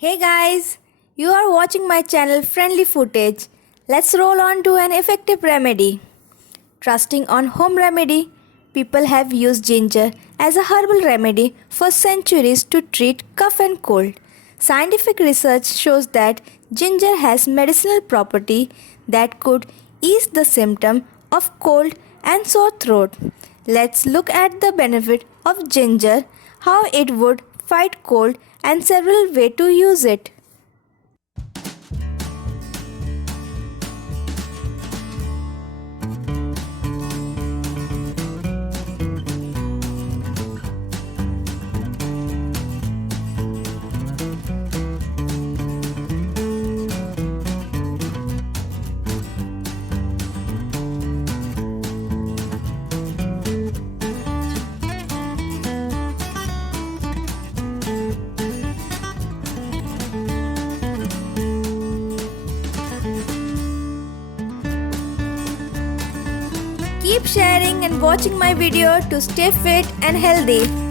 Hey guys, you are watching my channel Friendly Footage. Let's roll on to an effective remedy. Trusting on home remedy, people have used ginger as a herbal remedy for centuries to treat cough and cold. Scientific research shows that ginger has medicinal property that could ease the symptom of cold and sore throat. Let's look at the benefit of ginger, how it would fight cold and several ways to use it. Keep sharing and watching my video to stay fit and healthy.